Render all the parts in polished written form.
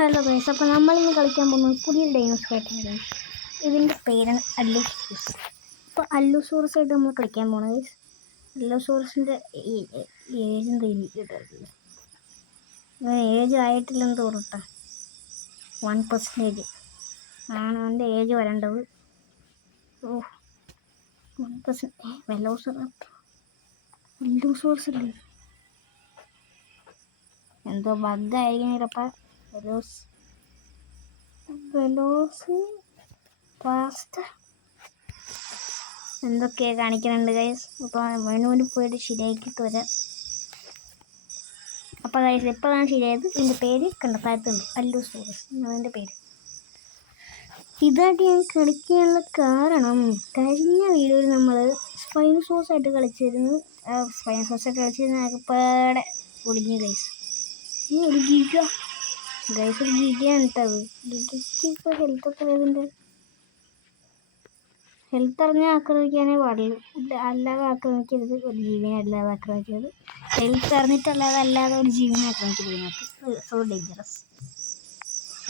Hello guys, അപ്പോൾ നമ്മളിന്ന് കളിക്കാൻ പോകുന്നത് പുതിയൊരു ഡൈനോസറായിട്ടാണ്. ഇതിൻ്റെ പേരാണ് അല്ലോസോറസ്. അപ്പോൾ അല്ലോസോറസ് ആയിട്ട് നമ്മൾ കളിക്കാൻ പോകുന്നത് ഗൈസ്. അല്ലോസോറസിൻ്റെ ഏജ് എന്തെങ്കിലും ഏജ് ആയിട്ടില്ലെന്ന് തോന്നട്ടെ. 1% ആണ് അവൻ്റെ ഏജ് വരേണ്ടത്. 1%. വെല്ലോസോറസ് അല്ലേ, എന്തോ ബഗ്ഗായിരിക്കും ചിലപ്പോൾ. വെലോസ് പാസ്റ്റ് എന്തൊക്കെയാണ് കാണിക്കുന്നുണ്ട് ഗൈസ്. അപ്പോൾ മെനുവിൽ പോയിട്ട് ശരിയാക്കിയിട്ട് വരാം. അപ്പോൾ ഗൈസ് ഇപ്പോഴാണ് ശരിയായത്. ഇതിൻ്റെ പേര് കണ്ടെത്താത്തുണ്ട്, അല്ലോസോറസ് എന്നതിൻ്റെ പേര്. ഇതായിട്ട് ഞാൻ കളിക്കാനുള്ള കാരണം, കഴിഞ്ഞ വീഡിയോയിൽ നമ്മൾ സ്പൈനോസോറസ് ആയിട്ട് കളിച്ചിരുന്നു. ആകെപ്പാടെ ഒടിഞ്ഞു ഗൈസ്. ഒരു ഗിഗ ഗൈസ്, ഒരു ഗിഗയാണ് ഇട്ടത്. ഗിഗയ്ക്ക് ഇപ്പോൾ ഹെൽത്തൊക്കെ വരുന്നുണ്ട്. ഹെൽത്ത് അറിഞ്ഞാൽ ആക്രമിക്കാനേ പാടില്ല, അല്ലാതെ ആക്രമിക്കരുത്. ഒരു ജീവനെ അല്ലാതെ ആക്രമിക്കരുത്. ഹെൽത്ത് അറിഞ്ഞിട്ടല്ലാതെ ഒരു ജീവനെ ആക്രമിക്കരുത്. നിങ്ങൾക്ക് സോ ഡേഞ്ചറസ്.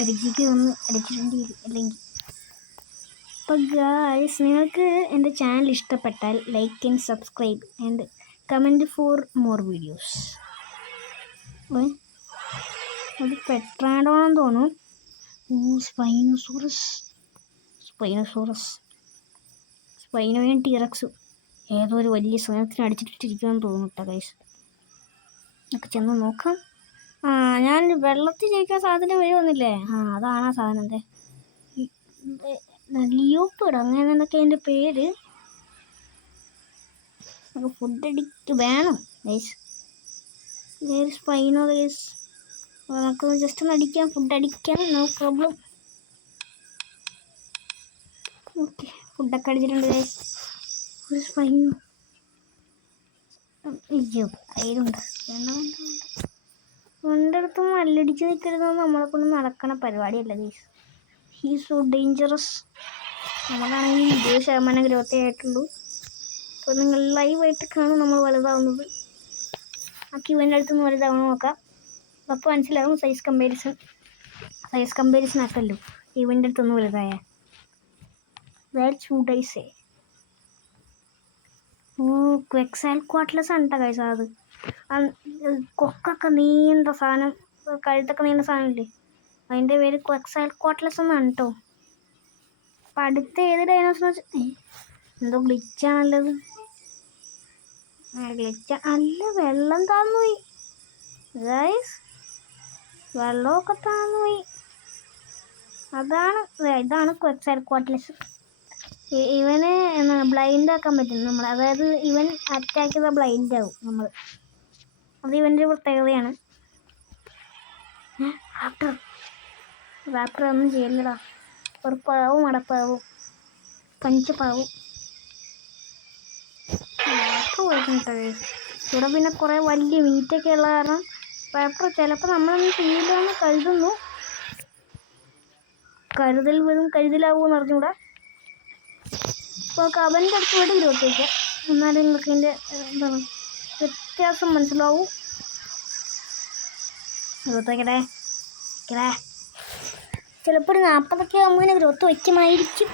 ഒരു ഗിഗ ഒന്ന് അടിച്ചിട്ടുണ്ട് അല്ലെങ്കിൽ. അപ്പോൾ ഗൈസ്, നിങ്ങൾക്ക് എൻ്റെ ചാനൽ ഇഷ്ടപ്പെട്ടാൽ like and subscribe and comment for more videos. അത് പെട്രാഡോണെന്ന് തോന്നുന്നു. സ്പൈനോയും ടീറക്സും ഏതോ ഒരു വലിയ സാധനത്തിന് അടിച്ചിട്ടിരിക്കുമെന്ന് തോന്നുന്നു കേട്ടോ ഗൈസ്. ഒക്കെ ചെന്ന് നോക്കാം. ഞാൻ വെള്ളത്തിൽ ജയിക്കാൻ സാധ്യത വരുമെന്നില്ലേ? അതാണ് ആ സാധനം. അതെ, ലിയോപ്പേഡ് അങ്ങനെ എന്തൊക്കെ അതിൻ്റെ പേര്. ഫുഡ് അഡിക്റ്റ് വേണം ഗൈസ്. സ്പൈനോ ഗൈസ്, നമുക്ക് ജസ്റ്റ് ഒന്ന് അടിക്കാം. ഫുഡ് അടിക്കാം, നോ പ്രോബ്ലം. ഓക്കെ, ഫുഡൊക്കെ അടിച്ചിട്ടുണ്ട് ഗൈസ്. ഒരു സ്പൈനോ അതിലുണ്ട്. എൻ്റെ അടുത്ത് മല്ലടിച്ച് നിൽക്കരുതെന്ന് നമ്മളെ കൊണ്ട് നടക്കണ പരിപാടിയല്ല ഗൈസ്. He so dangerous. നമ്മളാണെങ്കിൽ 20% ഗ്രോത്തേ ആയിട്ടുള്ളൂ. അപ്പോൾ നിങ്ങൾ ലൈവായിട്ട് കാണും നമ്മൾ വലുതാവുന്നത്. ബാക്കി ഇവൻ്റെ അടുത്തുനിന്ന് വലുതാവണം നോക്കാം. അപ്പോൾ മനസ്സിലാവും സൈസ് കമ്പാരിസൺ ആക്കല്ലോ ഇവൻ്റെ അടുത്തൊന്നും വലുതായ. That's what I say. Quetzalcoatlus ആണ് കേട്ടോ ഗൈസ്. അത് കൊക്കൊക്കെ നീണ്ട സാധനം, കഴുത്തൊക്കെ നീണ്ട സാധനമില്ലേ, അതിൻ്റെ പേര് ക്വെക്സാൽക്വാട്ട്ലസ് എന്നാണ് കേട്ടോ. അപ്പം അടുത്ത ഏത് ഡൈനോസർ എന്തോ ഗ്ലിച്ചാണല്ലത്. ഗ്ലിച്ച അല്ല, വെള്ളം താന്നു പോയി ഗൈസ്. വെള്ളമൊക്കെ താന്നു പോയി. ഇതാണ് ക്വെക്സാൽക്വാട്ട്ലസ്. ഇവന് ബ്ലൈൻഡ് ആക്കാൻ പറ്റും നമ്മൾ. അതായത് ഇവൻ അറ്റാക്ക് ചെയ്താൽ ബ്ലൈൻഡ് ആവും നമ്മൾ. അത് ഇവൻ്റെ പ്രത്യേകതയാണ്. റാപ്റ്റർ ഒന്നും ചെയ്യില്ലടാ. ഒരു പാവും അടപ്പാവും പഞ്ചപാവും ഇവിടെ. പിന്നെ കുറേ വലിയ മീറ്റൊക്കെ ഉള്ള കാരണം റാപ്റ്റർ ചിലപ്പോൾ നമ്മളൊന്നും ചെയ്യില്ലെന്ന് കരുതുന്നു. കരുതലാവുമെന്ന് അറിഞ്ഞൂടാ. അപ്പോൾ അവൻ്റെ അടുത്ത് പോയിട്ട് ഗ്രോത്ത് വയ്ക്കാം. എന്നാലും നിങ്ങൾക്ക് ഇതിൻ്റെ എന്താണ് വ്യത്യാസം മനസ്സിലാവും. ഗ്രോത്ത് വയ്ക്കട്ടെ. ചിലപ്പോൾ ഒരു 40 ആകുമ്പോൾ ഗ്രോത്ത് വയ്ക്കുമായിരിക്കും.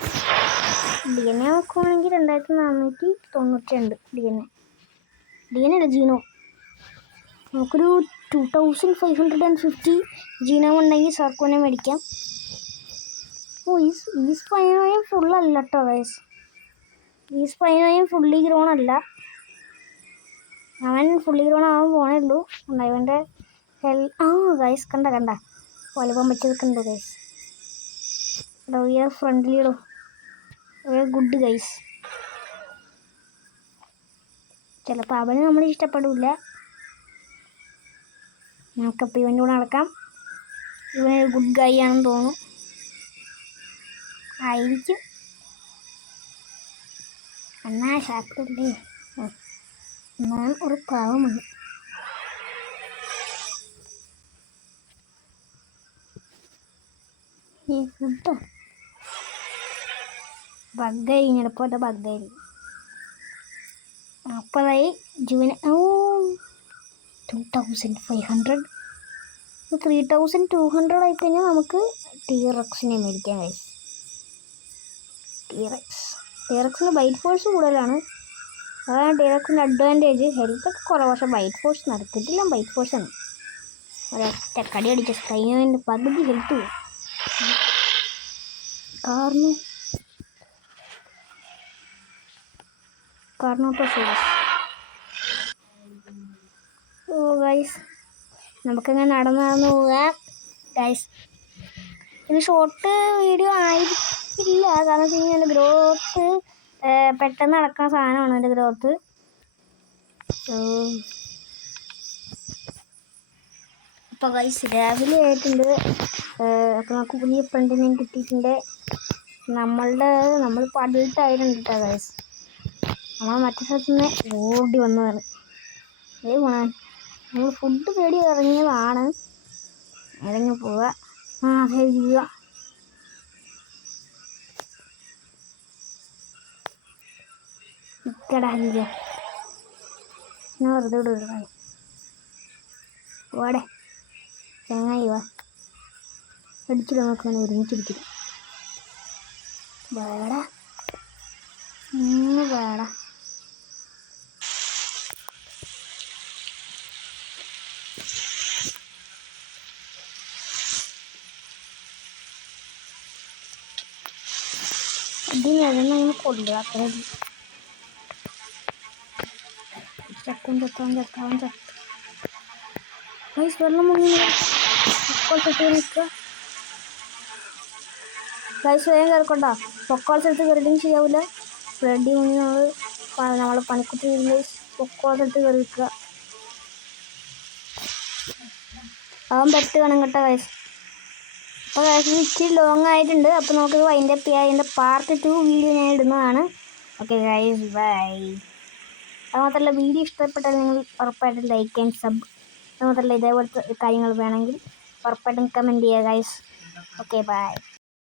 DNA നോക്കുവാണെങ്കിൽ 2492 DNA അല്ല, ജീനോ. നമുക്കൊരു 2550 ജീനോ ഉണ്ടെങ്കിൽ സർക്കോനെ മേടിക്കാം. ഈ സ്പൈനോയും ഫുള്ളല്ല കേട്ടോ ഗൈസ്. ഈ സ്പൈനോയും ഫുള്ളി ഗ്രോൺ അല്ല. അവൻ ഫുള്ളി ഗ്രോൺ ആവാൻ പോണേ ഉള്ളൂ. ഇവൻ്റെ ഗൈസ് കണ്ട വലിപ്പം വെച്ചതൊക്കെ ഉണ്ട് ഗൈസ്. ഫ്രണ്ട്ലിയോ good guys. ചിലപ്പോൾ അവന് നമ്മൾ ഇഷ്ടപ്പെടില്ല. നമുക്കപ്പോൾ ഇവൻ്റെ കൂടെ നടക്കാം. ഇവനൊരു ഗുഡ് ഗൈ ആണെന്ന് തോന്നുന്നു. ആയിരിക്കും. എന്നാ ഷാക്കല്ലേ, ഞാൻ ഒരു പാവമാണ്. ഈ ഫുഡ് ബഗ്ഗായി, ചിലപ്പോൾ ബഗ്ഗായി. അപ്പോഴായി ജൂന് 2500 3200 ആയിക്കഴിഞ്ഞാൽ നമുക്ക് ടീറക്സിനെ മേടിക്കാം ഗൈസ്. ടീറക്സിന് ബൈറ്റ് ഫോഴ്സ് കൂടുതലാണ്, അതാണ് ടീറക്സിൻ്റെ അഡ്വാൻറ്റേജ്. ഹെൽത്തൊക്കെ കുറവ്, പക്ഷേ ബൈറ്റ് ഫോഴ്സ് നടക്കില്ല. ബൈറ്റ് ഫോഴ്സാണ് ഒരൊറ്റ കടി അടിച്ച സ്കൈനോൻ്റെ പകുതി ഹെൽത്ത് പോകും. ഓ ഗൈസ്, നമുക്കങ്ങനെ നടന്നു പോകാം ഗൈസ്. ഇത് ഷോർട്ട് വീഡിയോ ആയിരിക്കില്ല, കാരണം വെച്ച് കഴിഞ്ഞാൽ എൻ്റെ ഗ്രോത്ത് പെട്ടെന്ന് നടക്കുന്ന സാധനമാണ് എൻ്റെ ഗ്രോത്ത്. അപ്പോൾ ഗൈസ് രാവിലെ ആയിട്ടുണ്ട്. അപ്പോൾ നമുക്ക് പുതിയ ഫ്രണ്ടിനെ കിട്ടിയിട്ടുണ്ട്. നമ്മളിപ്പോൾ അഡൾട്ടായിട്ടുണ്ട് കേട്ടോ ഗൈസ്. നമ്മൾ മറ്റേ സ്ഥലത്ത് നിന്ന് ഓടി വന്നതാണ്. നമ്മൾ ഫുഡ് തേടി ഇറങ്ങിയതാണ്. ഇറങ്ങി പോവുക. അതെ ചെയ്യുക. ഇക്കടാ ഞാൻ വെറുതെ വിടുക. വാടെ ചങ്ങായി വാ, അടിച്ചിട്ട് നോക്കാൻ ഒരുമിച്ചിരിക്കില്ല. വേടാ വേടാ. അതിനങ്ങനെ കൊള്ളുക, അത്ര ചത്താൻ ഗൈസ്. വെള്ളം മുങ്ങി നിൽക്കുക ഗൈസ്. വേഗം കയറിക്കൊണ്ടാ, പൊക്കോൾ സ്ഥലത്ത് കയറിയിട്ടും ശരിയാവില്ല. ബ്ലഡി മുങ്ങി നമ്മൾ പണിക്കുട്ടി പൊക്കോൾ സ്ഥലത്ത് കയറി നിൽക്കുക. അവൻ പെട്ട് വേണം കേട്ടോ ഗൈസ്. അപ്പോൾ ഗൈസ് ഇച്ചിരി ലോങ് ആയിട്ടുണ്ട്. അപ്പോൾ നമുക്കിത് വൈൻഡപ്പ് ചെയ്യാം. അതിൻ്റെ പാർട്ട് 2 വീഡിയോ ഞാൻ ഇടുന്നതാണ്. Okay guys, bye. അതുമാത്രമല്ല, വീഡിയോ ഇഷ്ടപ്പെട്ടാൽ നിങ്ങൾ ഉറപ്പായിട്ടും ലൈക്ക് ആൻഡ് സബ്, അതുമാത്രമല്ല ഇതേപോലത്തെ കാര്യങ്ങൾ വേണമെങ്കിൽ ഉറപ്പായിട്ടും കമൻറ്റ് ചെയ്യുക ഗൈസ്. Okay bye.